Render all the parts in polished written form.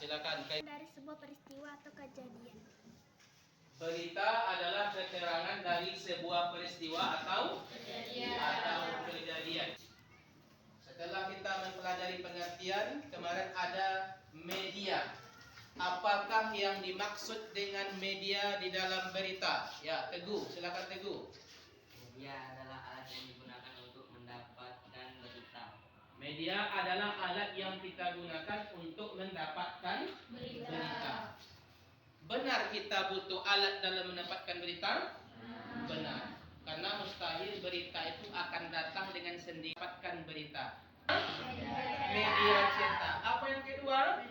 silakan. Dari sebuah peristiwa atau kejadian. Berita adalah keterangan dari sebuah peristiwa atau kejadian. Setelah kita mempelajari pengertian, kemarin ada media. Apakah yang dimaksud dengan media di dalam berita? Ya, Teguh, silakan Teguh. Media adalah alat yang digunakan untuk mendapatkan berita. Media adalah alat yang kita gunakan untuk mendapatkan berita. Benar kita butuh alat dalam mendapatkan berita? Benar. Karena mustahil berita itu akan datang dengan sendiri. Dapatkan berita. Media cetak. Apa yang kedua?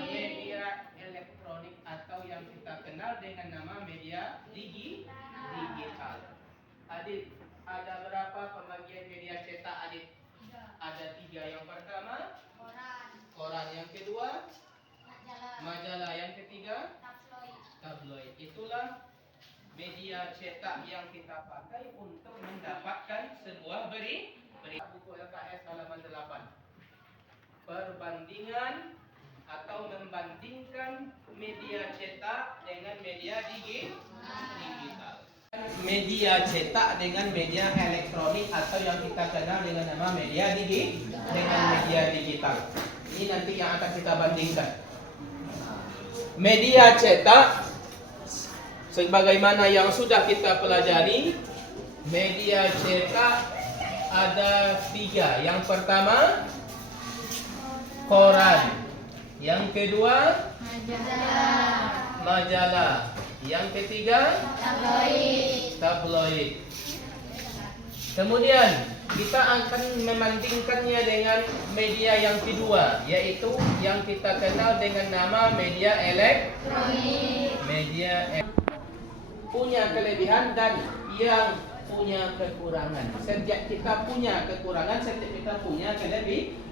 Media elektronik atau yang kita kenal dengan nama media digital. Adit, ada berapa pembagian media cetak, Adit? Ada 3. Yang pertama, koran. Yang kedua, majalah. Yang ketiga, tabloid. Itulah media cetak yang kita pakai untuk mendapatkan sebuah berita. Buku LKS halaman 8. Perbandingan atau membandingkan media cetak dengan media digital. Media cetak dengan media elektronik atau yang kita kenal dengan nama media digital. Ini nanti yang akan kita bandingkan. Media cetak, sebagaimana yang sudah kita pelajari, media cetak ada 3. Yang pertama, koran. Yang kedua, majalah. Yang ketiga, tabloid. Kemudian kita akan membandingkannya dengan media yang kedua, yaitu yang kita kenal dengan nama media elektronik. Punya kelebihan dan yang punya kekurangan. Setiap kita punya kekurangan, setiap kita punya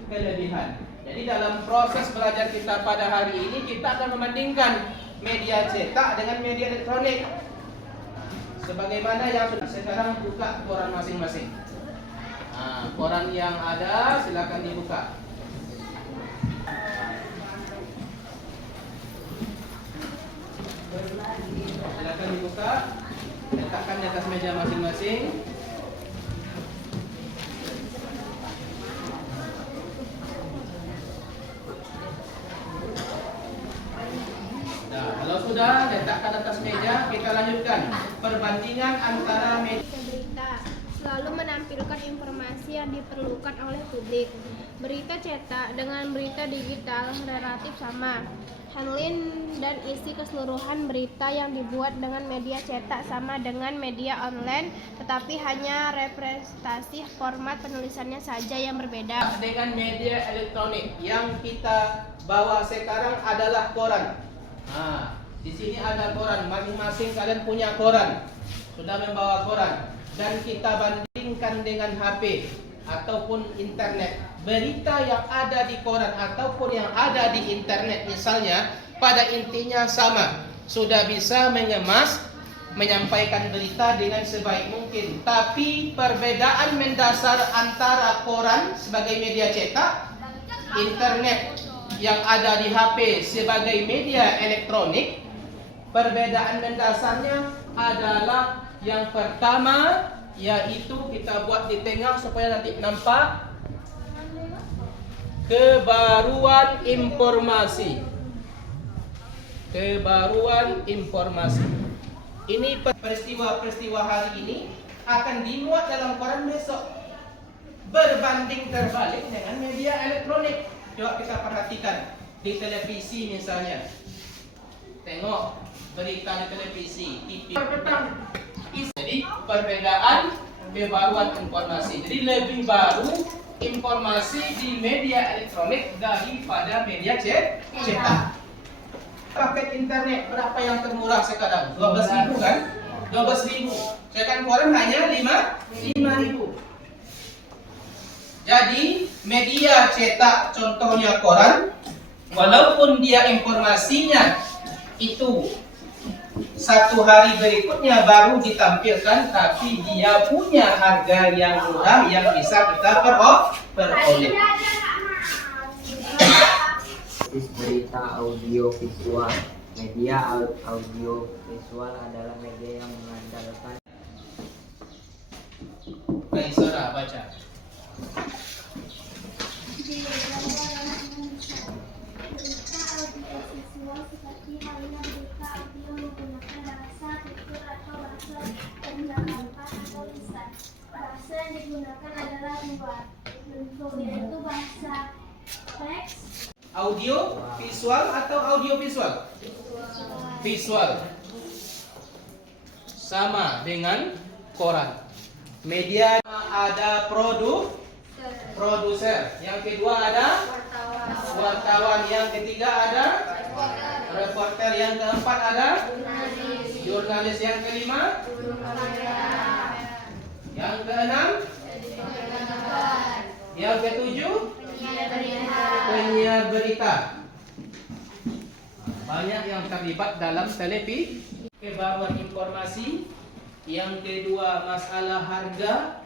kelebihan. Jadi dalam proses belajar kita pada hari ini, kita akan membandingkan media cetak dengan media elektronik. Sebagaimana yang sudah, sekarang buka koran masing-masing. Nah, koran yang ada silakan dibuka. Silakan dibuka. Letakkan di atas meja masing-masing. Nah, kalau sudah letakkan atas meja, kita lanjutkan perbandingan antara media. Berita selalu menampilkan informasi yang diperlukan oleh publik. Berita cetak dengan berita digital relatif sama. Handling dan isi keseluruhan berita yang dibuat dengan media cetak sama dengan media online, tetapi hanya representasi format penulisannya saja yang berbeda. Dengan media elektronik yang kita bawa sekarang adalah koran. Nah, di sini ada koran, masing-masing kalian punya koran, sudah membawa koran, dan kita bandingkan dengan HP ataupun internet. Berita yang ada di koran ataupun yang ada di internet misalnya, pada intinya sama, sudah bisa mengemas, menyampaikan berita dengan sebaik mungkin. Tapi perbedaan mendasar antara koran sebagai media cetak, internet yang ada di HP sebagai media elektronik, perbedaan mendasarnya adalah yang pertama, yaitu kita buat di tengah supaya nanti nampak, kebaruan informasi. Ini peristiwa-peristiwa hari ini akan dimuat dalam koran besok, berbanding terbalik dengan media elektronik. Coba kita perhatikan di televisi misalnya, tengok berita di televisi, TV petang. Jadi perbedaan kebaruan informasi. Jadi lebih baru informasi di media elektronik daripada media cetak. Paket internet berapa yang termurah sekarang? 12.000 kan? 12.000. Sedangkan koran hanya 5.000. Jadi media cetak, contohnya koran, walaupun dia informasinya itu 1 hari berikutnya baru ditampilkan, tapi dia punya harga yang murah yang bisa kita peroleh. basis berita audio-visual. Media audio-visual adalah media yang mengandalkan Kaisara baca. Berita audiovisual seperti halnya berita audio menggunakan bahasa tutur atau bahasa percakapan atau lisan. Bahasa yang digunakan adalah dua bentuk, yaitu bahasa teks, Audio visual atau audio visual? Visual. Sama dengan koran. Media ada produser. Yang kedua ada wartawan. Yang ketiga ada reporter. Yang keempat ada jurnalis. Yang kelima, yang keenam, yang ketujuh, penyiar berita. Banyak yang terlibat dalam televisi. Kebaruan informasi. Yang kedua, masalah harga.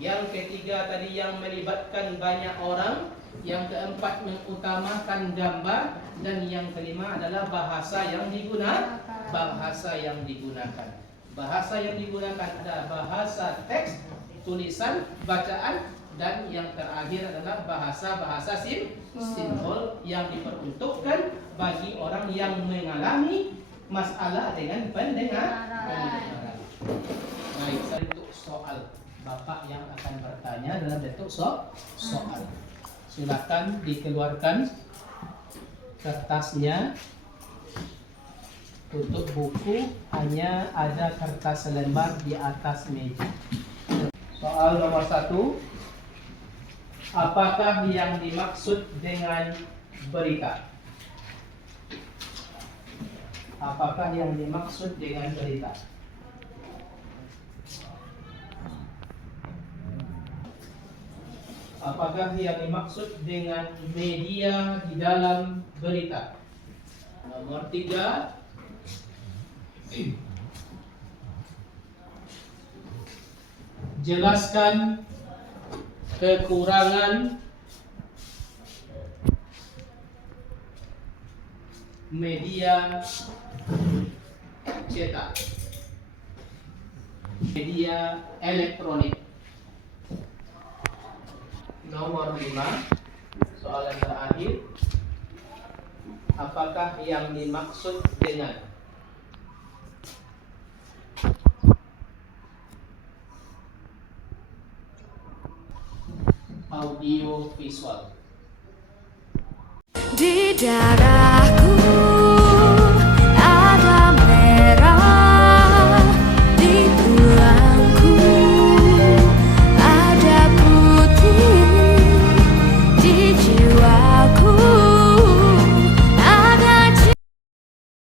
Yang ketiga tadi yang melibatkan banyak orang. Yang keempat mengutamakan gambar. Dan yang kelima adalah bahasa yang digunakan. Bahasa yang digunakan. Bahasa yang digunakan adalah bahasa teks, tulisan, bacaan, dan yang terakhir adalah bahasa-bahasa simbol yang diperuntukkan bagi orang yang mengalami masalah dengan pendengaran. Baik, bentuk soal. Bapak yang akan bertanya dalam bentuk soal. Silakan dikeluarkan kertasnya. Untuk buku hanya ada kertas selembar di atas meja. Soal nomor 1. Apakah yang dimaksud dengan berita? Apakah yang dimaksud dengan berita? Apakah yang dimaksud dengan media di dalam berita? Nomor 3. Jelaskan kekurangan media cetak, media elektronik. Nomor 5, soalan terakhir. Apakah yang dimaksud dengan audio visual? Di darahku